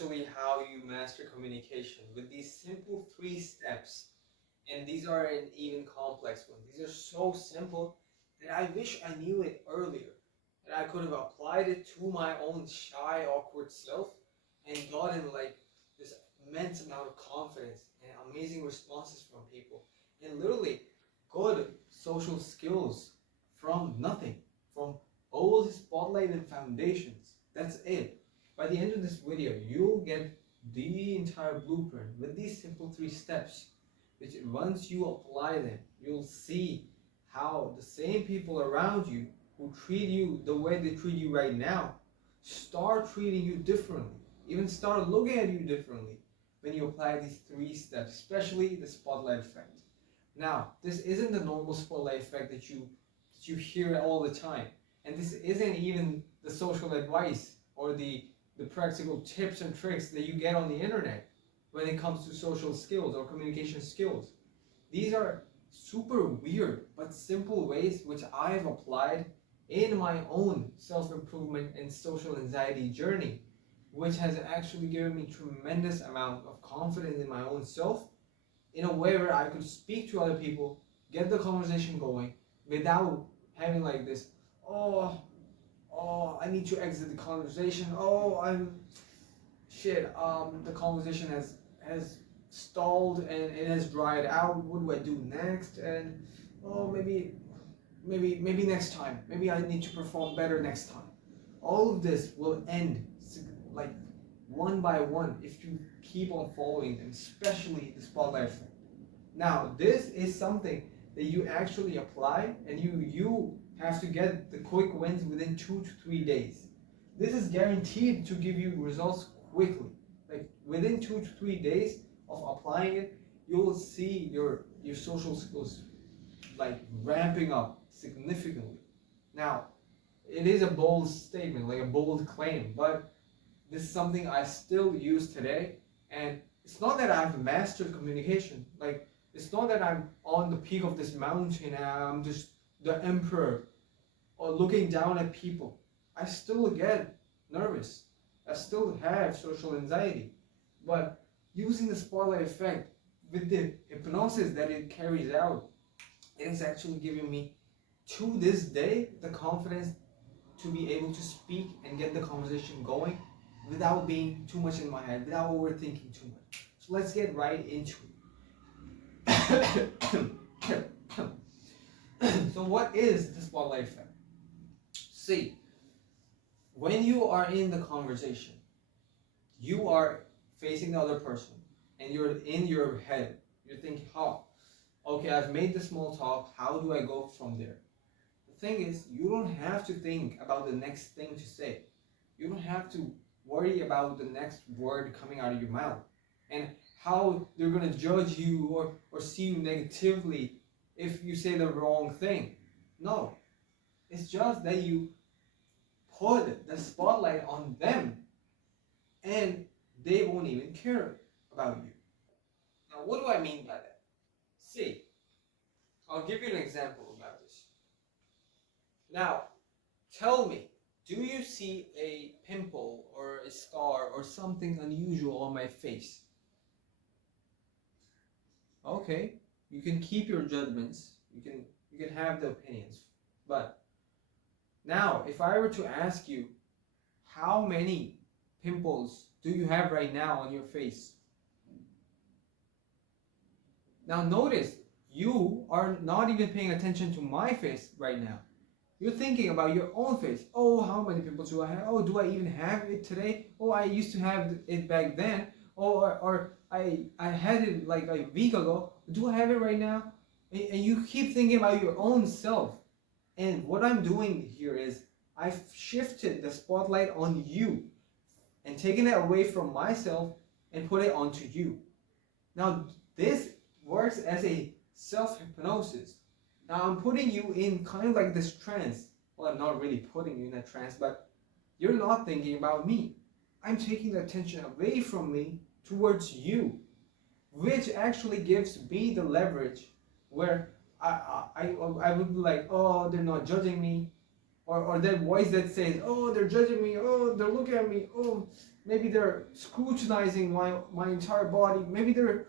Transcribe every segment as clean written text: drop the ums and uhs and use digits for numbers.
actually how you master communication with these simple 3 steps. And these aren't even complex ones. These are so simple that I wish I knew it earlier. That I could have applied it to my own shy, awkward self and gotten like this immense amount of confidence and amazing responses from people. And literally good social skills from nothing. From old spotlighted foundations. That's it. By the end of this video, you'll get the entire blueprint with these simple 3 steps, which once you apply them, you'll see how the same people around you who treat you the way they treat you right now start treating you differently, even start looking at you differently when you apply these 3 steps, especially the spotlight effect. Now, this isn't the normal spotlight effect that you hear all the time, and this isn't even the social advice or the practical tips and tricks that you get on the internet when it comes to social skills or communication skills. These are super weird but simple ways which I've applied in my own self-improvement and social anxiety journey, which has actually given me tremendous amount of confidence in my own self in a way where I could speak to other people, get the conversation going without having like this, oh, I need to exit the conversation. Oh, the conversation has stalled and it has dried out. What do I do next? And oh, maybe next time. Maybe I need to perform better next time. All of this will end like one by one if you keep on following them, especially the spotlight effect. Now, this is something that you actually apply, and you have to get the quick wins within 2 to 3 days. This is guaranteed to give you results quickly. Like within 2 to 3 days of applying it, you'll see your social skills like ramping up significantly. Now, it is a bold statement, like a bold claim, but this is something I still use today. And it's not that I've mastered communication. Like, it's not that I'm on the peak of this mountain and I'm just the emperor or looking down at people. I still get nervous. I still have social anxiety. But using the spotlight effect with the hypnosis that it carries out, it is actually giving me, to this day, the confidence to be able to speak and get the conversation going without being too much in my head, without overthinking too much. So let's get right into it. So what is the spotlight effect? See, when you are in the conversation, you are facing the other person and you're in your head. You're thinking, okay, I've made the small talk. How do I go from there? The thing is, you don't have to think about the next thing to say. You don't have to worry about the next word coming out of your mouth and how they're going to judge you or see you negatively if you say the wrong thing. No, it's just that you put the spotlight on them and they won't even care about you. Now, what do I mean by that? See, I'll give you an example about this. Now, tell me, do you see a pimple or a scar or something unusual on my face? Okay, you can keep your judgments. You can have the opinions. But now, if I were to ask you, how many pimples do you have right now on your face? Now notice, you are not even paying attention to my face right now. You're thinking about your own face. Oh, how many pimples do I have? Oh, do I even have it today? Oh, I used to have it back then. Oh, or I had it like a week ago. Do I have it right now? And you keep thinking about your own self. And what I'm doing here is I've shifted the spotlight on you and taken it away from myself and put it onto you. Now, this works as a self-hypnosis. Now, I'm putting you in kind of like this trance. Well, I'm not really putting you in a trance, but you're not thinking about me. I'm taking the attention away from me towards you, which actually gives me the leverage where I would be like, oh, they're not judging me, or that voice that says, oh, they're judging me, oh, they're looking at me, oh, maybe they're scrutinizing my entire body, maybe they're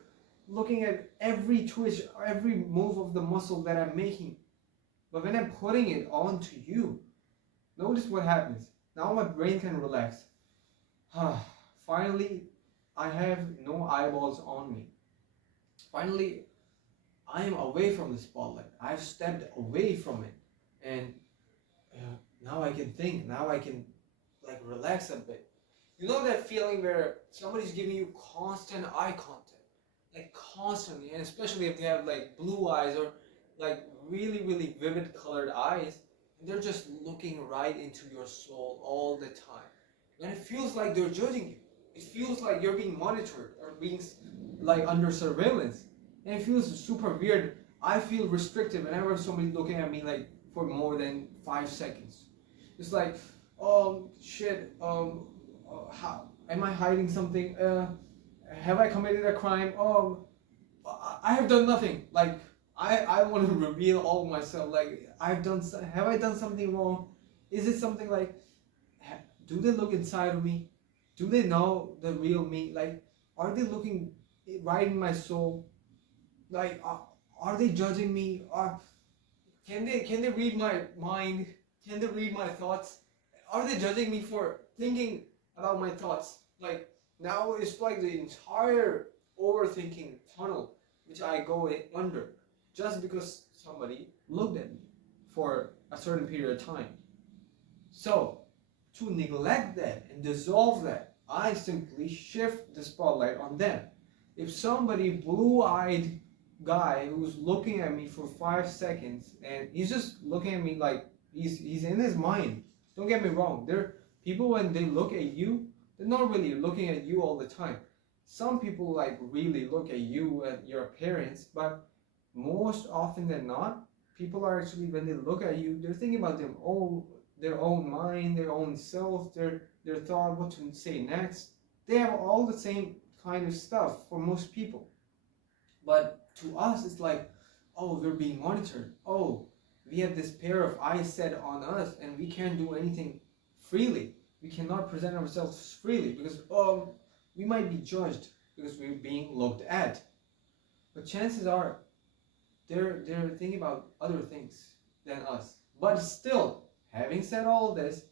looking at every twitch, every move of the muscle that I'm making. But when I'm putting it onto you, notice what happens. Now my brain can relax. Finally, I have no eyeballs on me. Finally, I am away from the spotlight. I've stepped away from it. And now I can think. Now I can like relax a bit. You know that feeling where somebody's giving you constant eye contact, like constantly, and especially if they have like blue eyes or like really, really vivid colored eyes, and they're just looking right into your soul all the time. And it feels like they're judging you. It feels like you're being monitored or being like under surveillance. And it feels super weird. I feel restricted whenever somebody's looking at me like for more than 5 seconds. It's like, shit, how am I hiding something? Have I committed a crime? I have done nothing. Like I want to reveal all myself. Like have I done something wrong? Is it something like, do they look inside of me? Do they know the real me? Like, are they looking right in my soul? Like, are they judging me? Or can they read my mind? Can they read my thoughts? Are they judging me for thinking about my thoughts? Like now it's like the entire overthinking tunnel which I go under just because somebody looked at me for a certain period of time. So to neglect that and dissolve that, I simply shift the spotlight on them. If somebody blue-eyed guy who's looking at me for 5 seconds and he's just looking at me like he's in his mind. Don't get me wrong. There people when they look at you, they're not really looking at you all the time. Some people like really look at you and your appearance, but most often than not, people are actually when they look at you, they're thinking about their own mind, their own self, their thought, what to say next. They have all the same kind of stuff for most people. But to us, it's like, oh, we're being monitored. Oh, we have this pair of eyes set on us and we can't do anything freely. We cannot present ourselves freely because we might be judged because we're being looked at. But chances are they're thinking about other things than us. But still, having said all this,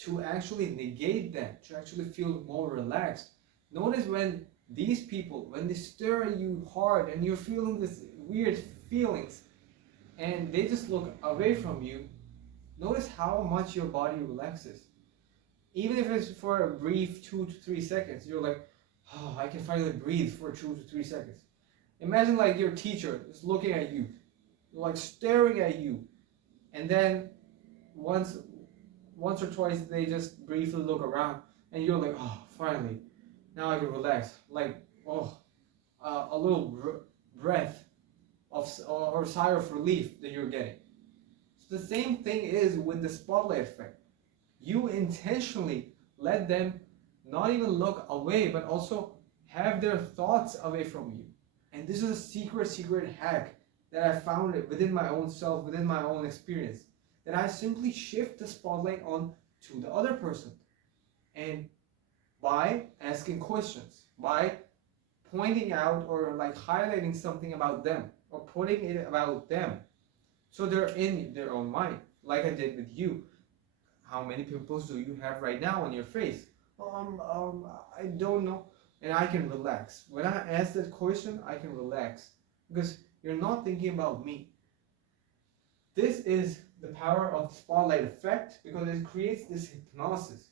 to actually negate that, to actually feel more relaxed, notice when these people, when they stare at you hard and you're feeling this weird feelings and they just look away from you, notice how much your body relaxes. Even if it's for a brief 2 to 3 seconds, you're like, oh, I can finally breathe for 2 to 3 seconds. Imagine like your teacher is looking at you, like staring at you, and then once or twice they just briefly look around and you're like, oh, finally, now I can relax. Like, oh, a little breath of or sigh of relief that you're getting. So the same thing is with the spotlight effect. You intentionally let them not even look away, but also have their thoughts away from you. And this is a secret hack that I found within my own self, within my own experience, that I simply shift the spotlight on to the other person. And by asking questions, by pointing out or like highlighting something about them or putting it about them. So they're in their own mind, like I did with you. How many pimples do you have right now on your face? I don't know. And I can relax. When I ask that question, I can relax because you're not thinking about me. This is the power of the spotlight effect because it creates this hypnosis,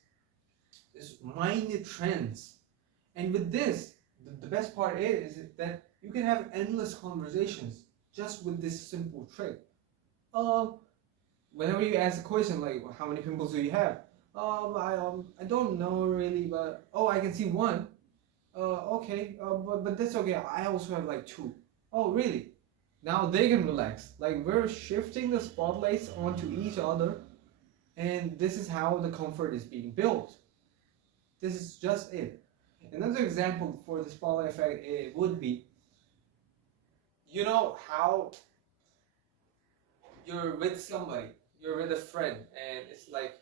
this mind trance. And with this, the best part is that you can have endless conversations just with this simple trick. Whenever you ask a question like, how many pimples do you have? I don't know really, but I can see one. Okay, but that's okay. I also have like two. Oh, really? Now they can relax. Like we're shifting the spotlights onto each other, and this is how the comfort is being built. This is just it. Another example for the spotlight effect would be, you know how you're with somebody, you're with a friend, and it's like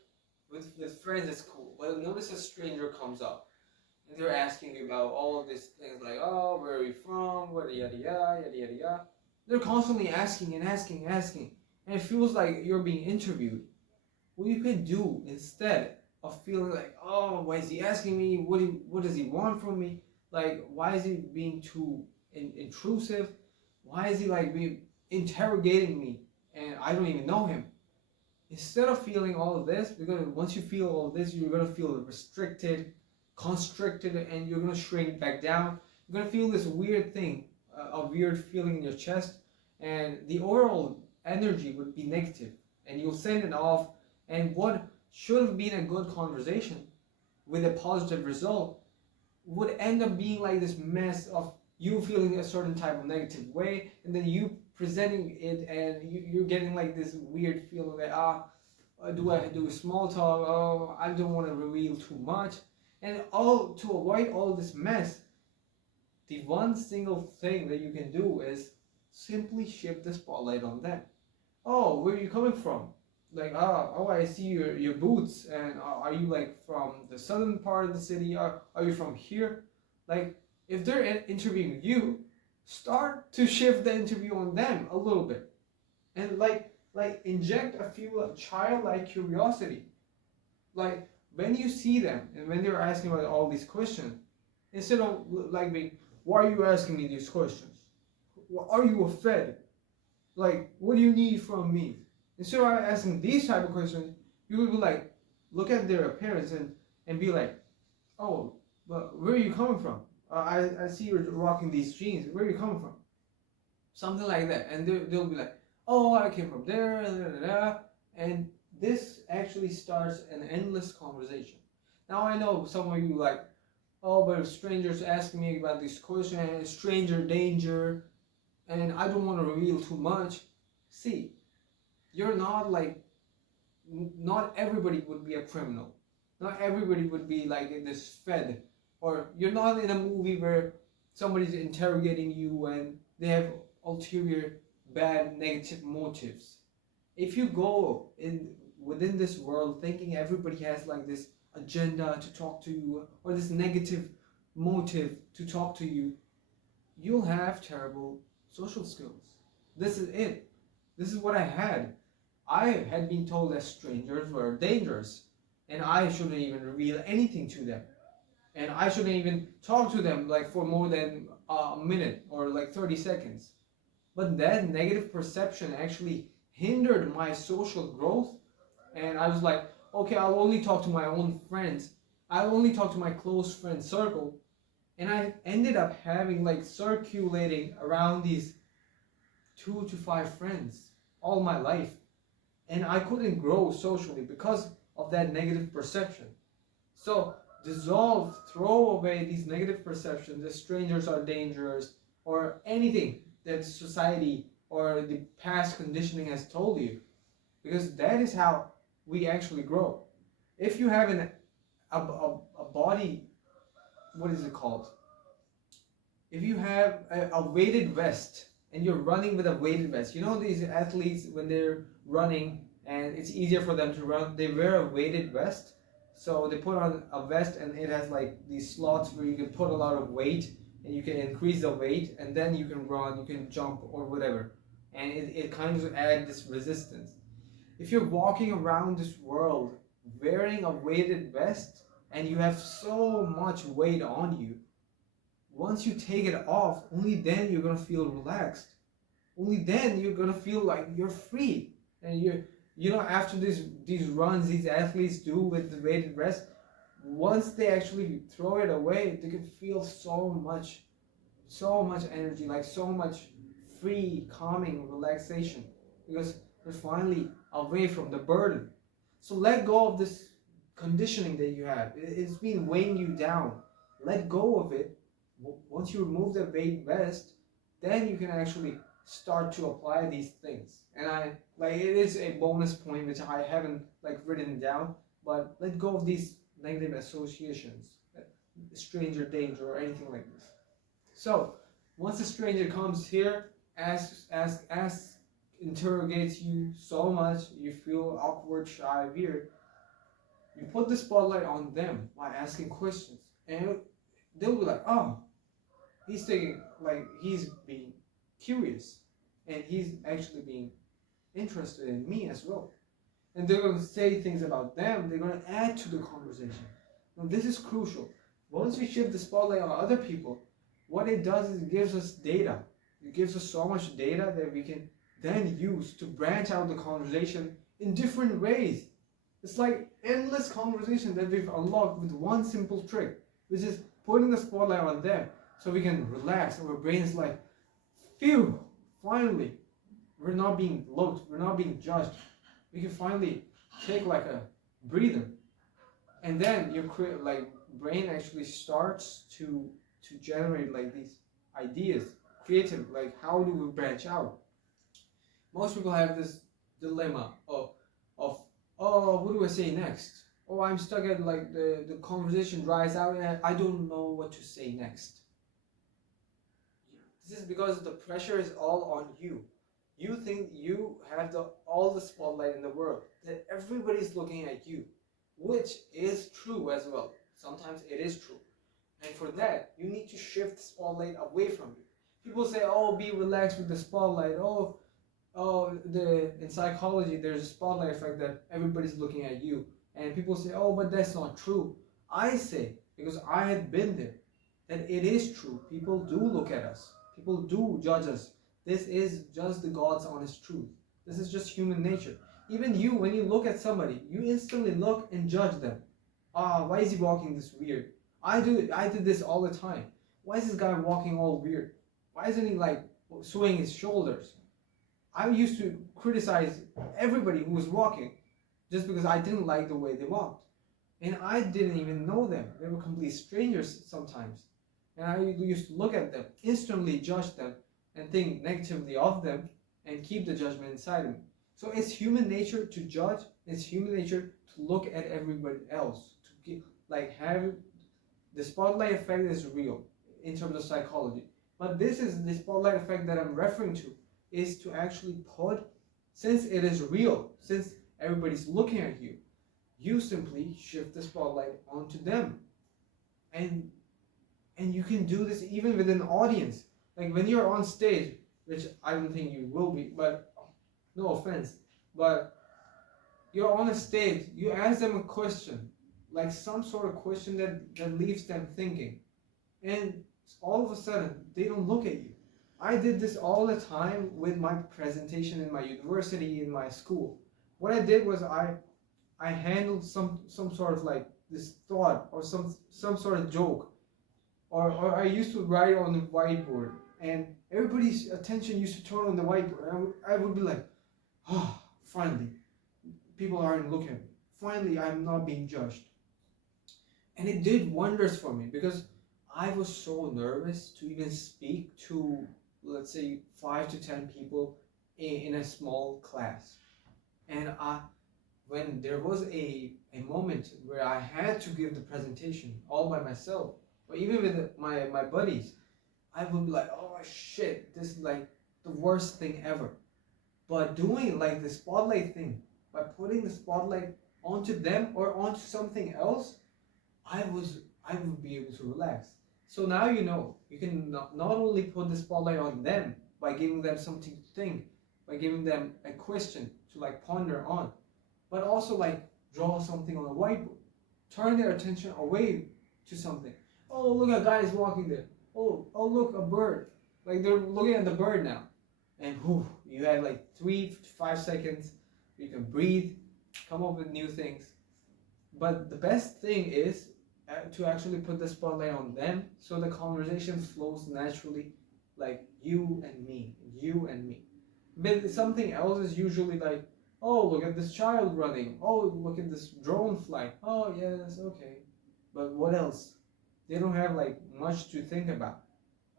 with friends it's cool, but notice a stranger comes up and they're asking you about all of these things like, oh, where are you from, what yada yada yada yada yada. They're constantly asking and asking and asking, and it feels like you're being interviewed. What you could do instead of feeling like, oh, why is he asking me? What does he want from me? Like, why is he being too intrusive? Why is he like being interrogating me and I don't even know him? Instead of feeling all of this, because once you feel all of this, you're gonna feel restricted, constricted, and you're gonna shrink back down. You're gonna feel this weird thing, a weird feeling in your chest, and the overall energy would be negative, and you'll send it off. And what should have been a good conversation with a positive result would end up being like this mess of you feeling a certain type of negative way, and then you presenting it, and you're getting like this weird feeling that do I do small talk? Oh, I don't want to reveal too much, and all to avoid all this mess. The one single thing that you can do is simply shift the spotlight on them. Oh, where are you coming from? Like, oh, I see your boots, and are you like from the southern part of the city? Are you from here? Like, if they're interviewing you, start to shift the interview on them a little bit, and like inject a few of childlike curiosity. Like when you see them and when they're asking about all these questions, instead of like being, why are you asking me these questions? Are you a fed? Like, what do you need from me? Instead of asking these type of questions, you would be like, look at their appearance and be like, oh, but where are you coming from? I see you're rocking these jeans. Where are you coming from? Something like that. And they'll be like, oh, I came from there, da, da, da. And this actually starts an endless conversation. Now I know some of you like, oh, but if strangers asking me about this question, stranger danger, and I don't want to reveal too much. See, you're not like, not everybody would be a criminal. Not everybody would be like in this fed. Or you're not in a movie where somebody's interrogating you and they have ulterior bad negative motives. If you go in within this world thinking everybody has like this agenda to talk to you or this negative motive to talk to you, you'll have terrible social skills. This is it. This is what I had. I had been told that strangers were dangerous, and I shouldn't even reveal anything to them, and I shouldn't even talk to them like for more than a minute or like 30 seconds. But that negative perception actually hindered my social growth, and I was like, okay, I'll only talk to my own friends. I'll only talk to my close friend circle, and I ended up having like circulating around these 2 to 5 friends all my life, and I couldn't grow socially because of that negative perception. So dissolve, throw away these negative perceptions that strangers are dangerous or anything that society or the past conditioning has told you, because that is how we actually grow. If you have a body, what is it called? If you have a weighted vest and you're running with a weighted vest, you know these athletes when they're running and it's easier for them to run, they wear a weighted vest. So they put on a vest and it has like these slots where you can put a lot of weight and you can increase the weight and then you can run, you can jump or whatever. And it kind of adds this resistance. If you're walking around this world wearing a weighted vest and you have so much weight on you, once you take it off, only then you're gonna feel relaxed. Only then you're gonna feel like you're free. And after these runs these athletes do with the weighted vest, once they actually throw it away, they can feel so much energy, like so much free, calming relaxation, because they're finally away from the burden. So let go of this conditioning that you have. It's been weighing you down. Let go of it. Once you remove the weight vest, then you can actually start to apply these things. And it is a bonus point which I haven't like written down, but let go of these negative associations, stranger danger or anything like this. So once a stranger comes here, ask interrogates you so much, you feel awkward, shy, weird, you put the spotlight on them by asking questions. And they'll be like, oh, he's being curious. And he's actually being interested in me as well. And they're going to say things about them, they're going to add to the conversation. Now, this is crucial. Once we shift the spotlight on other people, what it does is it gives us data. It gives us so much data that we can then use to branch out the conversation in different ways. It's like endless conversation that we've unlocked with one simple trick, which is putting the spotlight on them so we can relax. Our brain is like, phew, finally, we're not being looked, we're not being judged. We can finally take like a breather. And then your brain actually starts to generate like these ideas, creative, like how do we branch out? Most people have this dilemma of oh, what do I say next? Oh, I'm stuck at like the conversation dries out and I don't know what to say next. This is because the pressure is all on you. You think you have all the spotlight in the world, that everybody's looking at you, which is true as well. Sometimes it is true. And for that, you need to shift the spotlight away from you. People say, oh, be relaxed with the spotlight. In psychology, there's a spotlight effect that everybody's looking at you. And people say, oh, but that's not true. I say, because I had been there, that it is true. People do look at us. People do judge us. This is just the God's honest truth. This is just human nature. Even you, when you look at somebody, you instantly look and judge them. Why is he walking this weird? I did this all the time. Why is this guy walking all weird? Why isn't he like swaying his shoulders? I used to criticize everybody who was walking just because I didn't like the way they walked. And I didn't even know them. They were complete strangers sometimes. And I used to look at them, instantly judge them, and think negatively of them, and keep the judgment inside of me. So it's human nature to judge. It's human nature to look at everybody else. Have the spotlight effect is real in terms of psychology. But this is the spotlight effect that I'm referring to, is to actually since it is real, since everybody's looking at you, you simply shift the spotlight onto them. And you can do this even with an audience. Like when you're on stage, which I don't think you will be, but no offense, but you're on a stage, you ask them a question, like some sort of question that leaves them thinking. And all of a sudden, they don't look at you. I did this all the time with my presentation in my university, in my school. What I did was I handled some sort of like this thought or some sort of joke. Or I used to write on the whiteboard, and everybody's attention used to turn on the whiteboard. And I would be like, oh, finally, people aren't looking at me. Finally, I'm not being judged. And it did wonders for me because I was so nervous to even speak to, let's say, 5 to 10 people in a small class. And when there was a moment where I had to give the presentation all by myself, or even with my buddies, I would be like, oh shit, this is like the worst thing ever. But doing like the spotlight thing, by putting the spotlight onto them or onto something else, I would be able to relax. So now you know, you can not only put the spotlight on them by giving them something to think, by giving them a question to like ponder on, but also like draw something on a whiteboard. Turn their attention away to something. Oh, look, a guy is walking there. Oh, look, a bird. Like they're looking at the bird now. And you have like 3 to 5 seconds. You can breathe, come up with new things. But the best thing is to actually put the spotlight on them so the conversation flows naturally, like you and me. But something else is usually like, oh, look at this child running. Oh, look at this drone flight. Oh, yes, okay. But what else? They don't have like much to think about.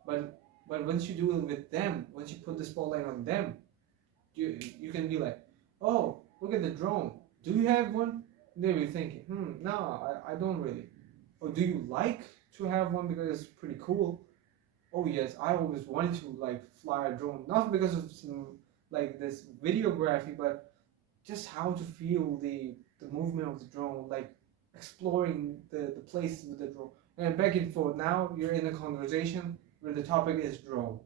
But once you do it with them, once you put the spotlight on them, you can be like, oh, look at the drone. Do you have one? They'll be thinking, no, I don't really. Or do you like to have one because it's pretty cool? Oh yes, I always wanted to like fly a drone, not because of some like this videography, but just how to feel the movement of the drone, like exploring the places with the drone and back and forth. Now you're in a conversation where the topic is drone.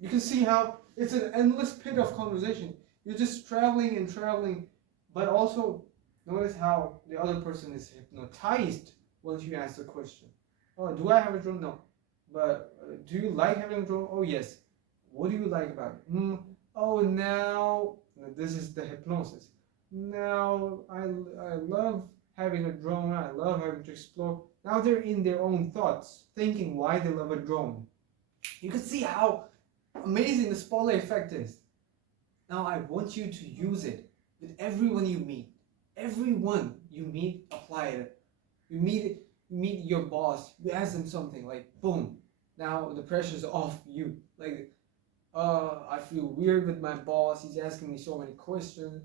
You can see how it's an endless pit of conversation. You're just traveling and traveling, but also notice how the other person is hypnotized once you ask the question. Oh, do I have a drone? No. But do you like having a drone? Oh, yes. What do you like about it? Oh, now this is the hypnosis. Now I love having a drone. I love having to explore. Now they're in their own thoughts, thinking why they love a drone. You can see how amazing the spotlight effect is. Now I want you to use it with everyone you meet. Everyone you meet, apply it. You meet your boss, you ask them something like boom. Now the pressure's off you. Like, I feel weird with my boss, he's asking me so many questions.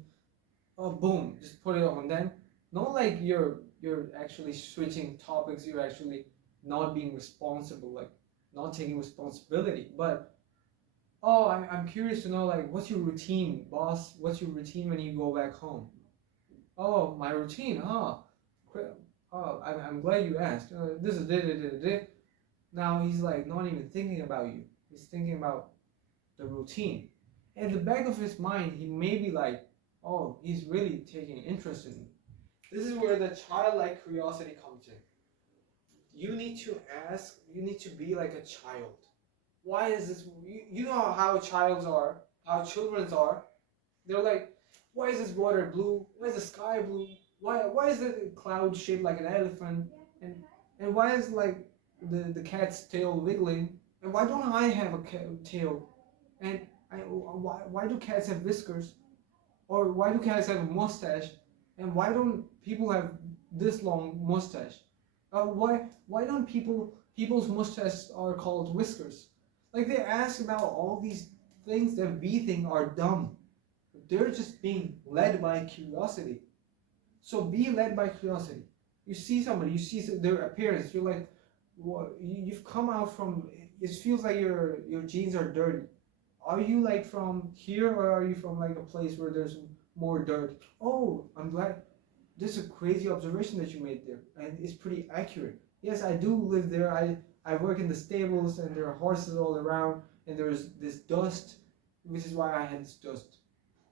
Oh boom, just put it on them. Not like you're actually switching topics, you're actually not being responsible, like not taking responsibility. But oh, I'm curious to know, like, what's your routine, boss? What's your routine when you go back home? Oh, my routine, huh? Oh, I'm glad you asked. This is it. Now he's like not even thinking about you. He's thinking about the routine. In the back of his mind, he may be like, oh, he's really taking interest in me. This is where the childlike curiosity comes in. You need to ask, you need to be like a child. Why is this? You know how childs are, how children's are. They're like, why is this water blue? Why is the sky blue? Why is the cloud shaped like an elephant? And and why is like the cat's tail wiggling? And why don't I have a tail? And why do cats have whiskers? Or why do cats have a mustache? And why don't people have this long mustache? Why don't people's mustaches are called whiskers? Like they ask about all these things that we think are dumb. They're just being led by curiosity. So be led by curiosity. You see somebody, you see their appearance, you're like, what? You've come out from. It feels like your jeans are dirty. Are you like from here, or are you from like a place where there's more dirt? Oh, I'm glad. This is a crazy observation that you made there, and it's pretty accurate. Yes, I do live there. I work in the stables, and there are horses all around, and there's this dust, which is why I had this dust.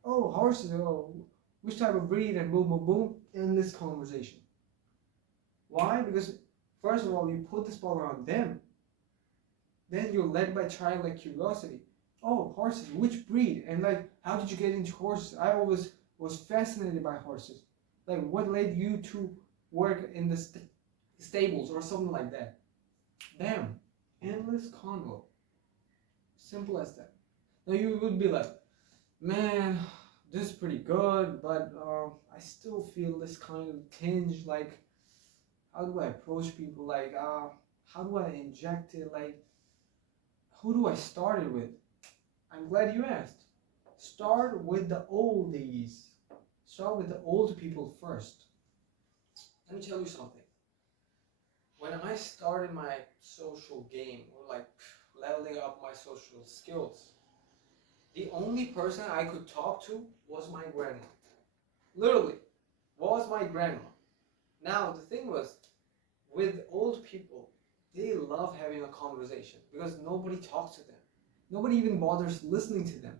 Oh, horses. Oh, which type of breed? And boom, boom, boom. Endless conversation. Why? Because first of all, you put the spotlight on them. Then you're led by childlike curiosity. Oh, horses, which breed? And like, how did you get into horses? I always was fascinated by horses. Like, what led you to work in the stables or something like that? Bam, endless convo. Simple as that. Now you would be like, man, this is pretty good, but I still feel this kind of tinge. Like, how do I approach people? Like, how do I inject it? Like, who do I start it with? I'm glad you asked. Start with the oldies. Start with the old people first. Let me tell you something. When I started my social game, or like leveling up my social skills, the only person I could talk to was my grandma. Literally, was my grandma. Now, the thing was, with old people, they love having a conversation because nobody talks to them. Nobody even bothers listening to them.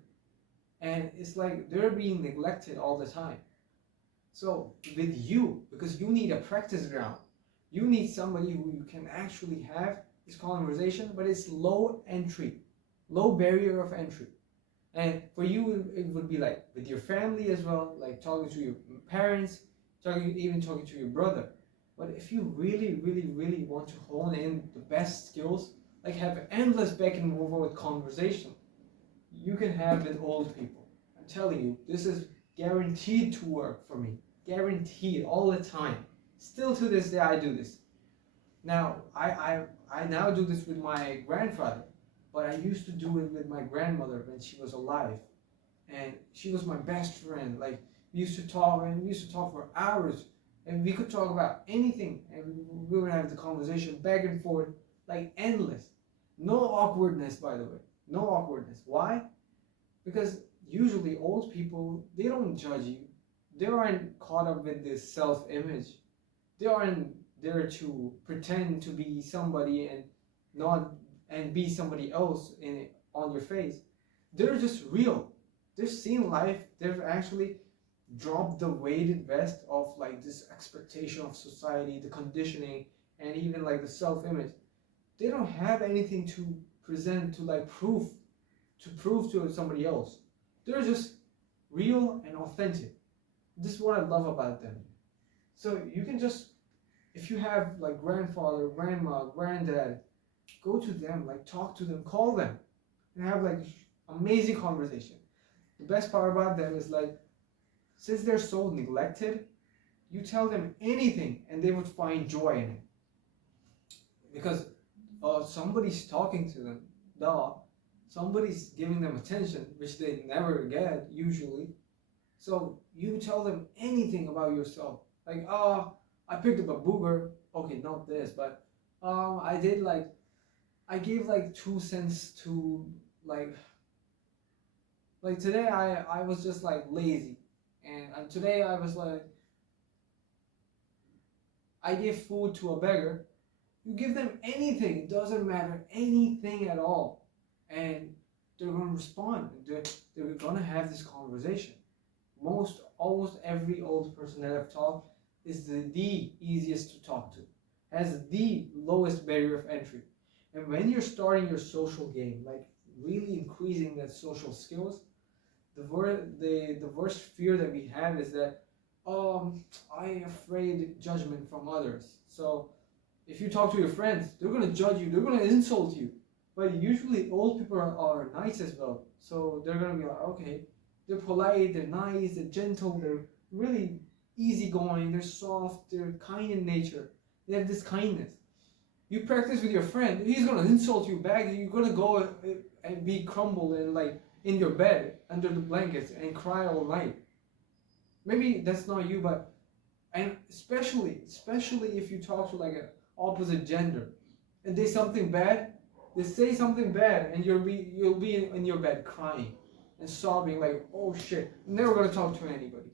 And it's like they're being neglected all the time. So with you, because you need a practice ground, you need somebody who you can actually have this conversation, but it's low entry, low barrier of entry. And for you, it would be like with your family as well, like talking to your parents, even talking to your brother. But if you really, really, really want to hone in the best skills, like have endless back and forth conversation, you can have with old people. I'm telling you, this is guaranteed to work for me. Guaranteed all the time. Still to this day, I do this. Now, I now do this with my grandfather, but I used to do it with my grandmother when she was alive. And she was my best friend. Like, we used to talk, and we used to talk for hours. And we could talk about anything, and we would have the conversation back and forth, like endless. No awkwardness, by the way. No awkwardness. Why? Because usually old people, they don't judge you. They aren't caught up with this self-image. They aren't there to pretend to be somebody and not and be somebody else in on your face. They're just real. They've seen life. They've actually dropped the weighted vest of like this expectation of society, the conditioning, and even like the self-image. They don't have anything to present to like prove to somebody else. They're just real and authentic. This is what I love about them. So you can just, if you have like grandfather, grandma, granddad, go to them, like talk to them, call them, and have like amazing conversation. The best part about them is like, since they're so neglected, you tell them anything and they would find joy in it. Because somebody's talking to them, duh. Somebody's giving them attention, which they never get usually. So you tell them anything about yourself. Like, oh, I picked up a booger. Okay, not this, but I did like, I gave like 2 cents to like today I was just like lazy, and today I was like, I gave food to a beggar. You give them anything, it doesn't matter, anything at all, and they're gonna respond. They're gonna have this conversation. Almost every old person that I've talked is the easiest to talk to, has the lowest barrier of entry. And when you're starting your social game, like really increasing that social skills, the worst fear that we have is that I'm afraid judgment from others. So if you talk to your friends, they're gonna judge you, they're gonna insult you. But usually old people are nice as well. So they're gonna be like, okay, they're polite, they're nice, they're gentle, they're really easygoing, they're soft, they're kind in nature. They have this kindness. You practice with your friend, he's gonna insult you back, you're gonna go and be crumbled and like in your bed under the blankets and cry all night. Maybe that's not you, but and especially if you talk to like an opposite gender and they say something bad and you'll be in your bed crying and sobbing like, oh shit, I'm never gonna talk to anybody.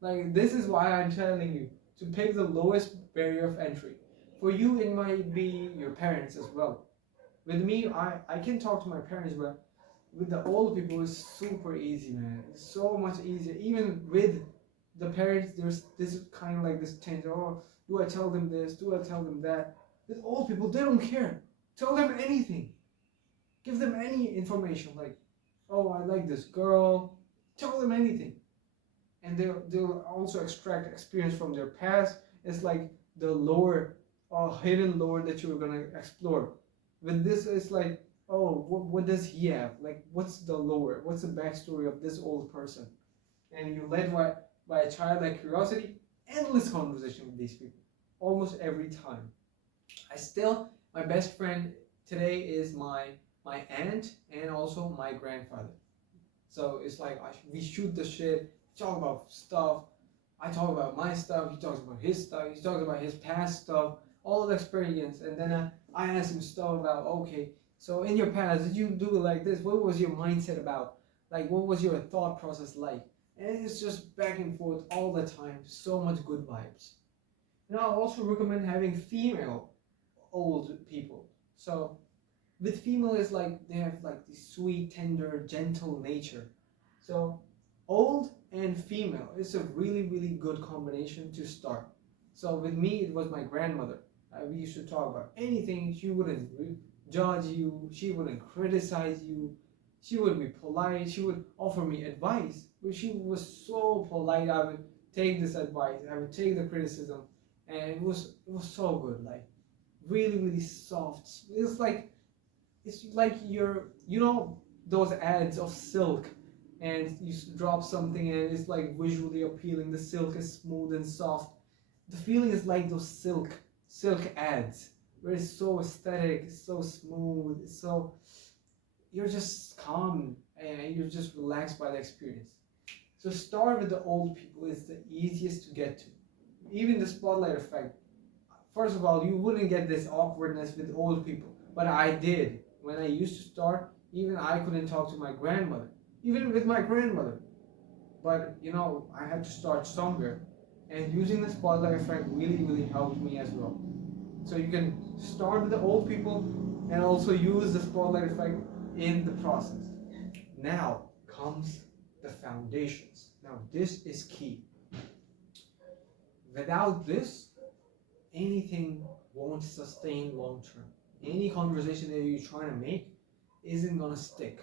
Like, this is why I'm telling you to pick the lowest barrier of entry. For you, it might be your parents as well. With me, I can talk to my parents, but with the old people, it's super easy, man. It's so much easier. Even with the parents, there's this kind of like this change. Oh, do I tell them this? Do I tell them that? With old people, they don't care. Tell them anything. Give them any information. Like, oh, I like this girl. Tell them anything. And they'll also extract experience from their past. It's like the lore, hidden lore that you're gonna explore. With this, it's like, oh, what does he have? Like, what's the lore? What's the backstory of this old person? And you're led by a childlike curiosity, endless conversation with these people, almost every time. My best friend today is my aunt and also my grandfather. So it's like we shoot the shit, talk about stuff. I talk about my stuff, he talks about his stuff, he talks about his past stuff, all the experience, and then I ask him stuff about, okay, so in your past, did you do it like this? What was your mindset about? Like, what was your thought process like? And it's just back and forth all the time, so much good vibes. And I also recommend having female old people. So with female, it's like they have like this sweet, tender, gentle nature. So old and female, it's a really, really good combination to start. So with me, it was my grandmother. We used to talk about anything. She wouldn't judge you. She wouldn't criticize you. She would be polite. She would offer me advice. But she was so polite. I would take this advice. I would take the criticism, and it was so good. Like really, really soft. It's like those ads of silk, and you drop something and it's like visually appealing. The silk is smooth and soft. The feeling is like those silk ads, where it's so aesthetic, it's so smooth, you're just calm and you're just relaxed by the experience. So start with the old people. It's the easiest to get to. Even the spotlight effect. First of all, you wouldn't get this awkwardness with old people, but I did. When I used to start, even I couldn't talk to my grandmother. even with my grandmother. But I had to start somewhere, and using the spotlight effect really helped me as well. So you can start with the old people and also use the spotlight effect in the process. Now comes the foundations. Now this is key. Without this, anything won't sustain long term. Any conversation that you're trying to make isn't gonna stick.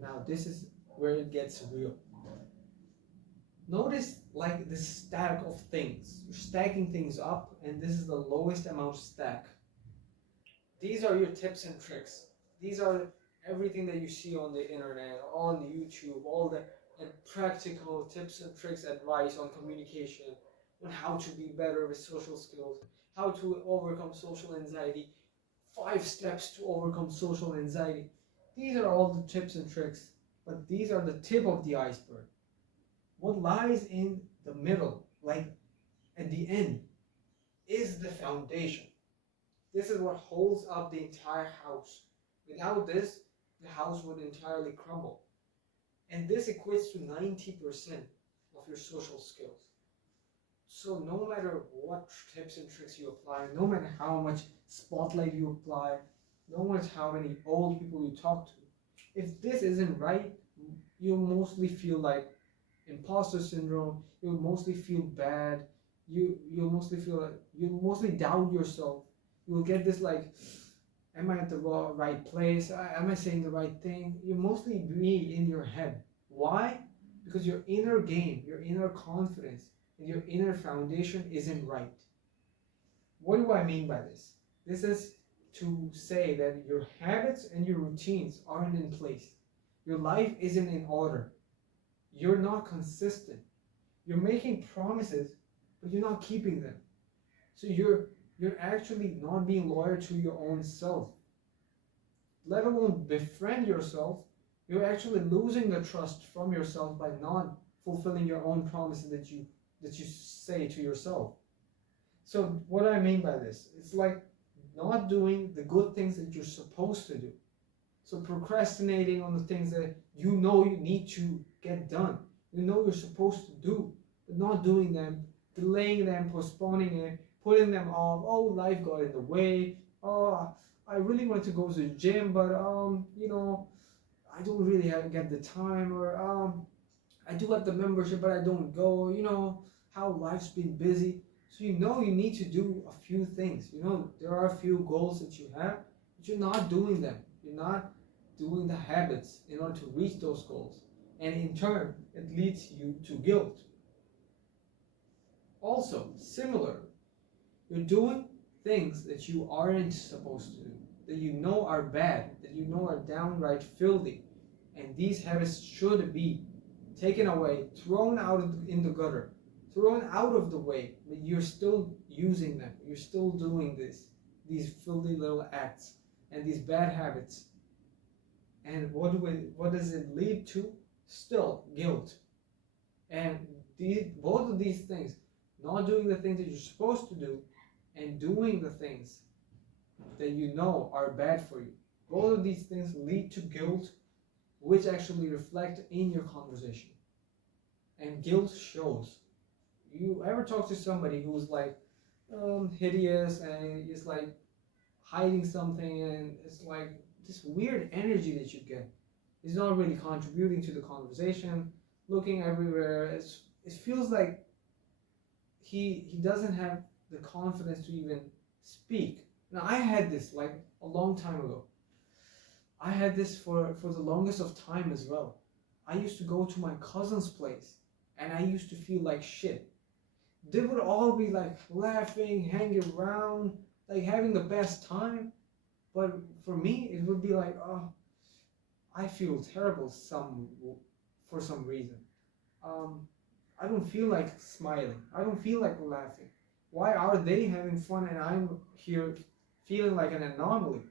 Now this is where it gets real. Notice like this stack of things. You're stacking things up, and this is the lowest amount stack. These are your tips and tricks. These are everything that you see on the internet, on YouTube, all the and practical tips and tricks, advice on communication, on how to be better with social skills, how to overcome social anxiety, 5 steps to overcome social anxiety. These are all the tips and tricks, but these are the tip of the iceberg. What lies in the middle, like at the end, is the foundation. This is what holds up the entire house. Without this, the house would entirely crumble. And this equates to 90% of your social skills. So no matter what tips and tricks you apply, no matter how much spotlight you apply, no matter how many old people you talk to, if this isn't right, you'll mostly feel like imposter syndrome, you'll mostly feel bad, you'll mostly doubt yourself. You'll get this like, am I at the right place? Am I saying the right thing? You mostly be in your head. Why? Because your inner game, your inner confidence, and your inner foundation isn't right. What do I mean by this? This is to say that your habits and your routines aren't in place. Your life isn't in order. You're not consistent. You're making promises, but you're not keeping them. So you're actually not being loyal to your own self. Let alone befriend yourself, you're actually losing the trust from yourself by not fulfilling your own promises that you say to yourself. So what I mean by this, it's like not doing the good things that you're supposed to do. So procrastinating on the things that you know you need to get done, you know you're supposed to do, but not doing them, delaying them, postponing it, putting them off. Oh, life got in the way. Oh, I really want to go to the gym, but I don't really get the time, or I do have the membership, but I don't go. How life's been busy. So you need to do a few things. There are a few goals that you have, but you're not doing them. You're not doing the habits in order to reach those goals. And in turn, it leads you to guilt. Also, similar, you're doing things that you aren't supposed to do, that you know are bad, that you know are downright filthy. And these habits should be taken away, thrown out in the gutter, thrown out of the way, but you're still using them. You're still doing these filthy little acts and these bad habits. And what does it lead to? Still guilt. And both of these things, not doing the things that you're supposed to do and doing the things that you know are bad for you, both of these things lead to guilt, which actually reflect in your conversation. And guilt shows. You ever talk to somebody who's like hideous and is like hiding something, and it's like this weird energy that you get. He's not really contributing to the conversation, looking everywhere. It feels like he doesn't have the confidence to even speak. Now I had this like a long time ago. I had this for the longest of time as well. I used to go to my cousin's place and I used to feel like shit. They would all be like laughing, hanging around, like having the best time. But for me, it would be like, oh, I feel terrible for some reason. I don't feel like smiling. I don't feel like laughing. Why are they having fun and I'm here feeling like an anomaly?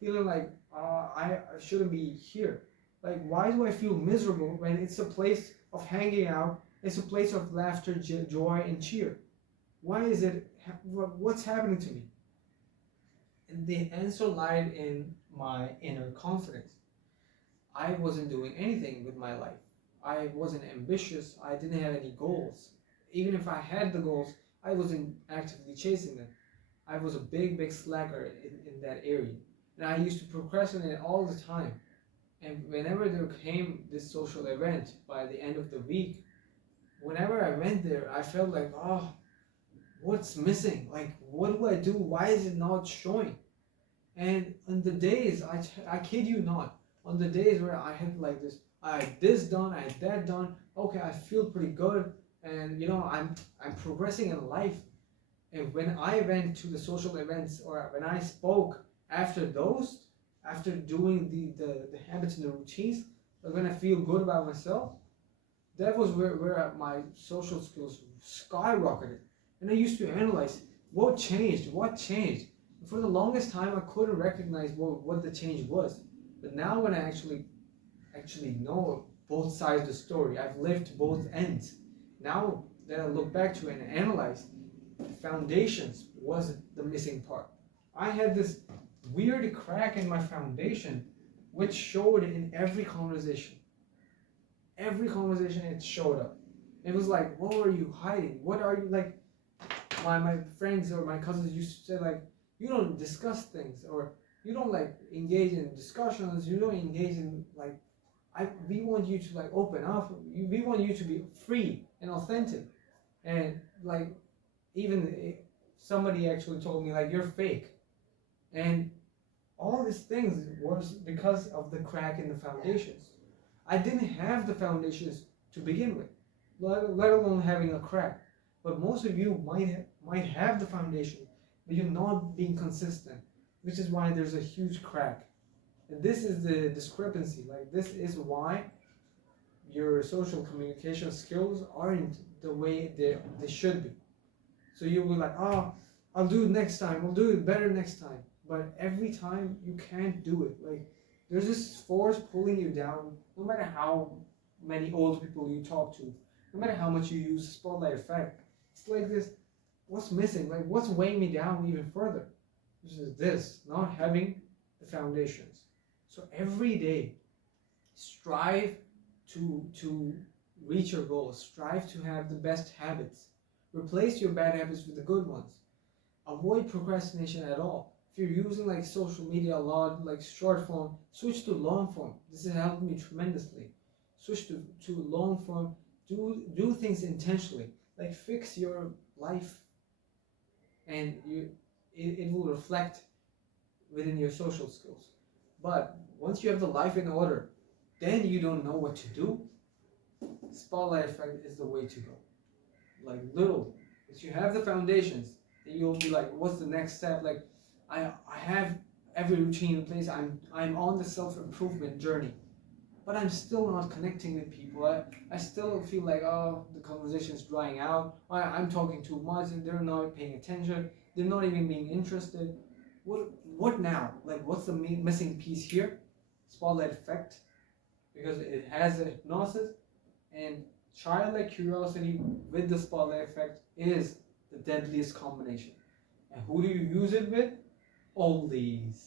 Feeling like I shouldn't be here. Like, why do I feel miserable when it's a place of hanging out? It's a place of laughter, joy, and cheer. Why is it? What's happening to me? And the answer lied in my inner confidence. I wasn't doing anything with my life. I wasn't ambitious. I didn't have any goals. Even if I had the goals, I wasn't actively chasing them. I was a big slacker in that area. And I used to procrastinate all the time. And whenever there came this social event by the end of the week, whenever I went there, I felt like, oh, what's missing? Like, what do I do? Why is it not showing? And on the days, I kid you not, on the days where I had like this, I had this done, I had that done, okay, I feel pretty good, and I'm progressing in life. And when I went to the social events or when I spoke after those, after doing the habits and the routines, but when I feel good about myself, that was where my social skills skyrocketed. And I used to analyze what changed. And for the longest time, I couldn't recognize what the change was. But now when I actually know both sides of the story, I've lived both ends. Now that I look back to it and analyze, the foundations was the missing part. I had this weird crack in my foundation, which showed in every conversation. Every conversation it showed up. It was like, what were you hiding? What are you like? My friends or my cousins used to say like, you don't discuss things, or you don't like engage in discussions. You don't engage in like, we want you to like open up. We want you to be free and authentic. And like, even somebody actually told me like, you're fake. And all these things was because of the crack in the foundations. I didn't have the foundations to begin with, let alone having a crack. But most of you might have the foundation, but you're not being consistent, which is why there's a huge crack. And this is the discrepancy. Like, this is why your social communication skills aren't the way they should be. So you'll be like, oh, I'll do it next time. I'll do it better next time. But every time you can't do it. Like, there's this force pulling you down, no matter how many old people you talk to, no matter how much you use spotlight effect. It's like this, what's missing? Like, what's weighing me down even further? Which is this, not having the foundations. So every day, strive to reach your goals. Strive to have the best habits. Replace your bad habits with the good ones. Avoid procrastination at all. If you're using like social media a lot, like short form, switch to long form. This has helped me tremendously. Switch to long form. Do things intentionally. Like, fix your life, and it will reflect within your social skills. But once you have the life in order, then you don't know what to do. Spotlight effect is the way to go. Like, little, if you have the foundations, then you'll be like, what's the next step? Like, I have every routine in place. I'm on the self-improvement journey, but I'm still not connecting with people. I still feel like, oh, the conversation is drying out. I'm talking too much and they're not paying attention. They're not even being interested. What now? Like, what's the missing piece here? Spotlight effect, because it has a hypnosis, and childlike curiosity with the spotlight effect is the deadliest combination. And who do you use it with? Oldies.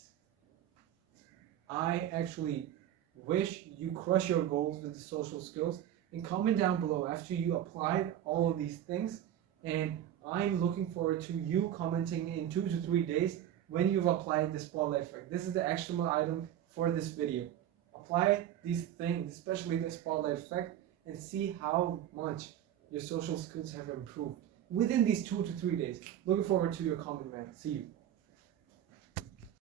I actually wish you crush your goals with the social skills, and comment down below after you applied all of these things, and I'm looking forward to you commenting in 2 to 3 days when you've applied the spotlight effect. This is the actionable item for this video. Apply these things, especially the spotlight effect, and see how much your social skills have improved within these 2 to 3 days. Looking forward to your comment, man. See you.